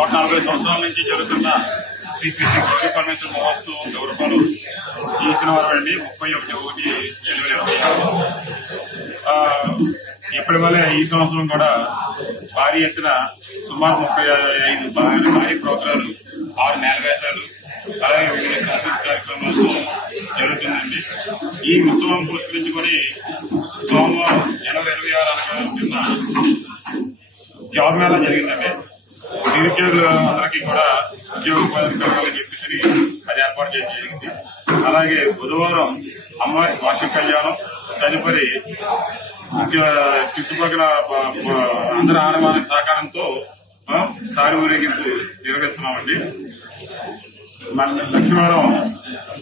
140 సంవత్సరాల నుంచి జరుగుతున్న శ్రీ శ్రీ శ్రీ కృష్ణ పరమేశ్వర మహోత్సవం గౌరవాలు ఈ శనివారం అండి 31/1/2026. ఇప్పటి వల్లే ఈ సంవత్సరం కూడా భారీ ఎత్తున సుమారు 35 భారీ ప్రోగ్రాలు, 6 నేలవేశాలు, అలాగే వివిధ సాంస్కృతిక కార్యక్రమాలతో జరుగుతుందండి. ఈ ఉత్సవం పురస్కరించుకొని సోమవారం జనవరి 26 నిన్న జాబ్ మేళా జరిగిందండి. నిరుద్యోగులు అందరికీ కూడా ఉద్యోగ ఉపాధి కలగాలని చెప్పేసి అది ఏర్పాటు చేయడం జరిగింది. అలాగే బుధవారం అమ్మవారి వార్షిక కళ్యాణం, తదుపరి చుట్టుపక్కల అందరి ఆడవారి సహకారంతో సారి ఊరేగింపు నిర్వహిస్తున్నామండి. మన లక్ష్మీవారం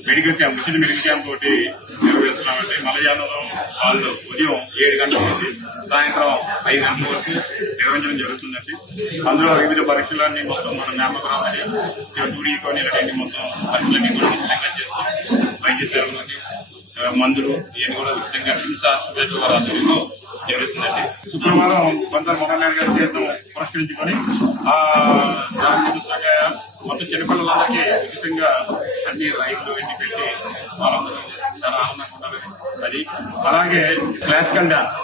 మెడికల్ క్యాంప్, ఉచిత మెడికల్ క్యాంప్ ఒకటి నిర్వహిస్తున్నామండి. మలయాళంలో వాళ్ళు ఉదయం 7 గంటల నుంచి సాయంత్రం 5 గంటల వరకు నిర్వహించడం జరుగుతుందండి. అందులో వివిధ పరీక్షలన్నీ మొత్తం మన మ్యామోగ్రాఫీ, 2D కానీ ఇలాంటి మొత్తం పరీక్షలన్నీ కూడా ఉచితంగా చేస్తాం. వైద్య సేవలకి మందులు ఇవన్నీ కూడా ఉచితంగా కిమ్స్ హాస్పిటల్ వారి ఆధ్వర్యంలో జరుగుతుందండి. శుక్రవారం కొందరు మొహన్నాయుడు గారి తీర్థం పురస్కరించుకొని దాని నిమిత్తంగా మొత్తం చిన్నపిల్లలందరికీ ఉచితంగా అన్ని రైళ్లు ఎన్ని పెట్టి వాళ్ళందరూ చాలా ఆనందంగా ఉండాలని అది. అలాగే క్లాసికల్ డాన్స్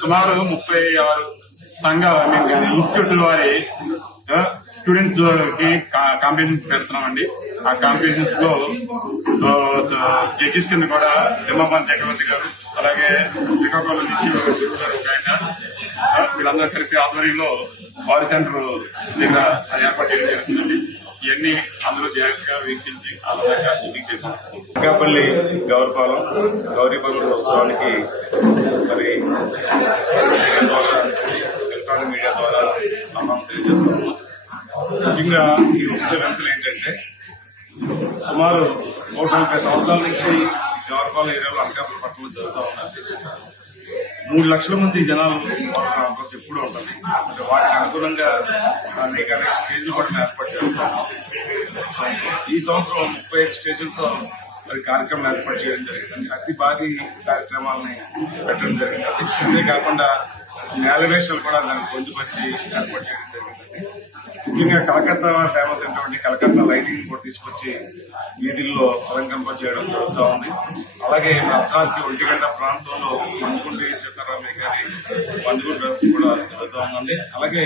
సుమారు 36 సంఘాలు ఇన్స్టిట్యూట్ వారి స్టూడెంట్స్ కి కాంపిటీషన్ పెడుతున్నామండి. ఆ కాంపిటీషన్స్ లో జడ్జిస్ కింద కూడా దిమ్మపాల్ చక్రవర్తి గారు, అలాగే శ్రీకాకుళం నుంచి గురువు గారు ఒక ఆయన, వీళ్ళందరూ కలిపి ఆధ్వర్యంలో బాడీ సెంటర్ దగ్గర అది ఏర్పాటు చేయడం జరుగుతుందండి. ఇవన్నీ అందరూ జాగ్రత్తగా వీక్షించి ఆనందంగా షూటింగ్ చేశాం. అనకాపల్లి గౌరపాలెం గౌరీపల్లి ఉత్సవానికి మరి ఎలక్ట్రానిక్ మీడియా ద్వారా ఆహ్వానం తెలియజేస్తున్నాము. ముఖ్యంగా ఈ ఉత్సవ వెంటలు ఏంటంటే సుమారు 140 సంవత్సరాల నుంచి గౌరపాలెం ఏరియాలో అనకాపల్లి పట్టణంలో జరుగుతూ ఉన్నది. 3 లక్షల మంది జనాలు అవకాశం ఎప్పుడూ ఉంటుంది. మరి వాటికి అనుగుణంగా అనేక స్టేజ్లు కూడా ఏర్పాటు చేస్తాం. ఈ సంవత్సరం 35 స్టేజ్లతో మరి కార్యక్రమం ఏర్పాటు చేయడం జరిగిందండి. అతి భారీ కార్యక్రమాలని పెట్టడం జరిగిందండి. అంతేకాకుండా నేలవేషాలు కూడా దాన్ని పొందుపరిచి ఏర్పాటు చేయడం జరిగిందండి. ముఖ్యంగా కలకత్తా ఫేమస్ అయినటువంటి కలకత్తా లైటింగ్ కూడా తీసుకొచ్చి వీధుల్లో అలంకరింప చేయడం జరుగుతూ ఉంది. అలాగే అర్ధరాత్రి 1 గంట ప్రాంతంలో మందుగుండి సీతారామయ్య గారి మందుగుండి ప్రదర్శన కూడా జరుగుతూ ఉందండి. అలాగే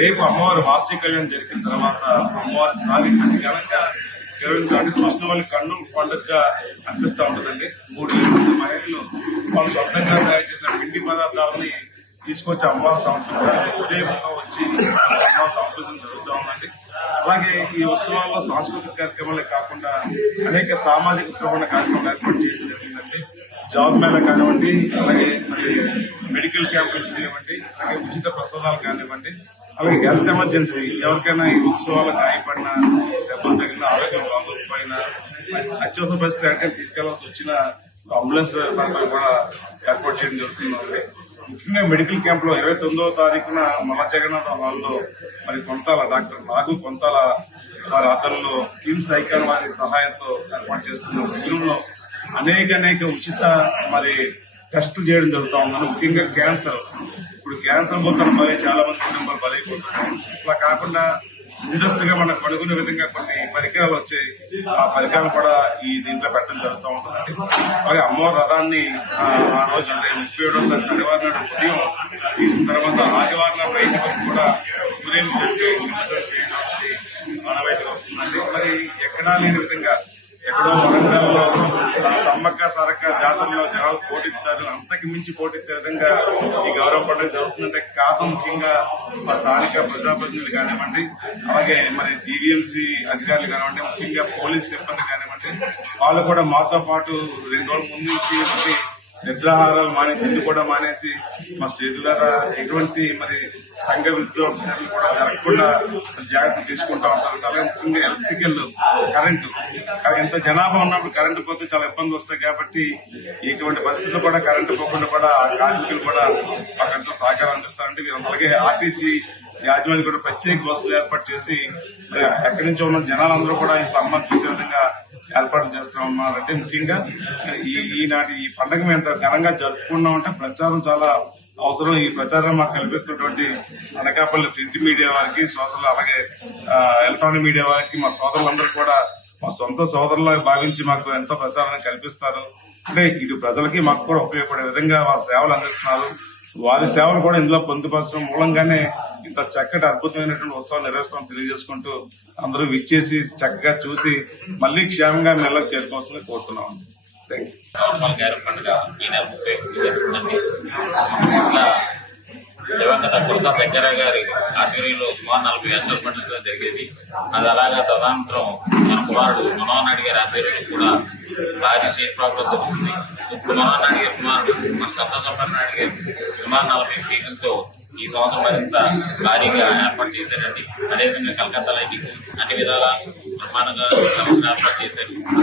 రేపు అమ్మవారి వార్షిక కళ్యాణం జరిగిన తర్వాత అమ్మవారి సారి అతి ఘనంగా నిర్వహించడానికి చూసిన వాళ్ళు కన్ను పండుగగా అనిపిస్తూ ఉంటుందండి. 3,000 మహిళలు వాళ్ళు సొంతంగా తయారు చేసిన పిండి పదార్థాలని తీసుకొచ్చి అమ్మవారు సమర్పించడానికి ఉదయంగా వచ్చి అమ్మవారు సమర్పించడం జరుగుతూ ఉందండి. అలాగే ఈ ఉత్సవాల్లో సాంస్కృతిక కార్యక్రమాలే కాకుండా అనేక సామాజిక ఉత్సవాల కార్యక్రమాలు ఏర్పాటు చేయడం జరిగిందండి. జాబ్ మేళ కానివ్వండి, అలాగే మరి మెడికల్ క్యాంపులు కానివ్వండి, అలాగే ఉచిత ప్రసాదాలు కానివ్వండి, అలాగే హెల్త్ ఎమర్జెన్సీ ఎవరికైనా ఈ ఉత్సవాలకు గాయపడినా, దెబ్బలు తగిలిన, ఆరోగ్యం బాగోకపోయినా, అత్యవసర పరిస్థితి ఎక్కడికైనా తీసుకెళ్లాల్సి వచ్చిన అంబులెన్స్ సౌకర్యం కూడా ఏర్పాటు చేయడం జరుగుతుందండి. ముఖ్యంగా మెడికల్ క్యాంప్ లో 29వ తారీఖున మన జగన్నాథ హాల్లో మరి కొంతాల డాక్టర్ నాగు కొంతాల వారి ఆధ్వర్యంలో కిమ్స్ ఐకాన్ వారి సహాయంతో ఏర్పాటు చేస్తున్న శిబిరంలో అనేక ఉచిత మరి టెస్టులు చేయడం జరుగుతూ ఉందని. ముఖ్యంగా క్యాన్సర్, ఇప్పుడు క్యాన్సర్ పోతున్న చాలా మంది కుటుంబాలు బలైపోతున్నాయి. ఇట్లా కాకుండా ముందస్తుగా మనకు పడుకునే విధంగా కొన్ని పరికరాలు వచ్చాయి. ఆ పరికరాలు కూడా ఈ దీంట్లో పెట్టడం జరుగుతూ ఉంటుందండి. అలాగే అమ్మవారి రథాన్ని ఆ రోజు అంటే 37వ తారీఖు శనివారం నాడు ఉదయం తీసిన తర్వాత ఆదివారం నాడు రైతు కూడా ఉదయం చేయడం ఆనవాయితీగా వస్తుందండి. మరి ఎక్కడా లేని విధంగా ఎక్కడో వరంగల్లో సమ్మక్క సారక్క జాతరలో జనాలు పోటీస్తారు, అంతకు మించి పోటీచ్చే విధంగా ఈ గౌరవ పండుగ జరుగుతుందంటే కారణం ముఖ్యంగా మా స్థానిక ప్రజాప్రతినిధులు కానివ్వండి, అలాగే మరి జీవీఎంసీ అధికారులు కానివ్వండి, ముఖ్యంగా పోలీస్ సిబ్బంది కానివ్వండి, వాళ్ళు కూడా మాతో పాటు 2 రోజుల ముందు నుంచి నిద్రాహారాలు తిండి కూడా మానేసి మా స్టేట్ ద్వారా ఎటువంటి మరి సంఘ విద్రోహాలు కూడా జరగకుండా జాగ్రత్తలు తీసుకుంటా ఉంటారు. అలాగే ముఖ్యంగా ఎలక్ట్రికల్ కరెంటు, ఎంత జనాభా ఉన్నప్పుడు కరెంటు పోతే చాలా ఇబ్బంది వస్తాయి కాబట్టి ఇటువంటి పరిస్థితులు కూడా కరెంటు పోకుండా కూడా కార్మికులు కూడా మాకంతా సహకారం అందిస్తారంటే. అలాగే ఆర్టీసీ యాజమాన్యం కూడా ప్రత్యేక బస్సులు ఏర్పాటు చేసి ఎక్కడి నుంచో ఉన్న జనాలందరూ కూడా ఈ సన్మానం చూసే విధంగా ఏర్పాటు చేస్తా ఉన్నారంటే. ముఖ్యంగా ఈనాటి ఈ పండుగ మేము ఎంత ఘనంగా జరుపుకున్నామంటే ప్రచారం చాలా అవసరం. ఈ ప్రచారం మాకు కల్పిస్తున్నటువంటి అనకాపల్లి ప్రింట్ మీడియా వారికి, సోషల్ అలాగే ఎలక్ట్రానిక్ మీడియా వారికి, మా సోదరులందరూ కూడా మా సొంత సోదరులా భావించి మాకు ఎంతో ప్రచారాన్ని కల్పిస్తారు. అంటే ఇటు ప్రజలకి మాకు కూడా ఉపయోగపడే విధంగా వారి సేవలు అందిస్తున్నారు. వారి సేవలు కూడా ఇందులో పొందుపరచడం మూలంగానే ఇంత చక్కటి అద్భుతమైనటువంటి ఉత్సవం నిర్వహిస్తామని తెలియజేసుకుంటూ అందరూ విచ్చేసి చక్కగా చూసి మళ్లీ క్షేమంగా నెలకు చేరుకోవాల్సింది కోరుతున్నాం. Thank you. నార్మల్ గారి పండుగ ఈ నెల 31 జరుగుతుందండి. ఇట్లా దివంగత కుర్తా వెంకయ్య గారి ఆధ్వర్యంలో సుమారు 40 వేషాల పండుగ జరిగేది. అది అలాగా తదనంతరం మన కుమారుడు మనోహర్ గారి ఆధ్వర్యంలో కూడా భారీ స్టేజ్ ప్రోగ్రాం జరుగుతుంది. ఇప్పుడు మనోహర్ గారి కుమారుడు మన సంతోషపడిన నాయుడు గారు సుమారు 40 సీట్లతో ఈ సంవత్సరం మరింత భారీగా ఏర్పాటు చేశారండి. అదేవిధంగా కలకత్తా లైటింగ్ అన్ని విధాలా బ్రహ్మాండంగా ఏర్పాటు చేశారు.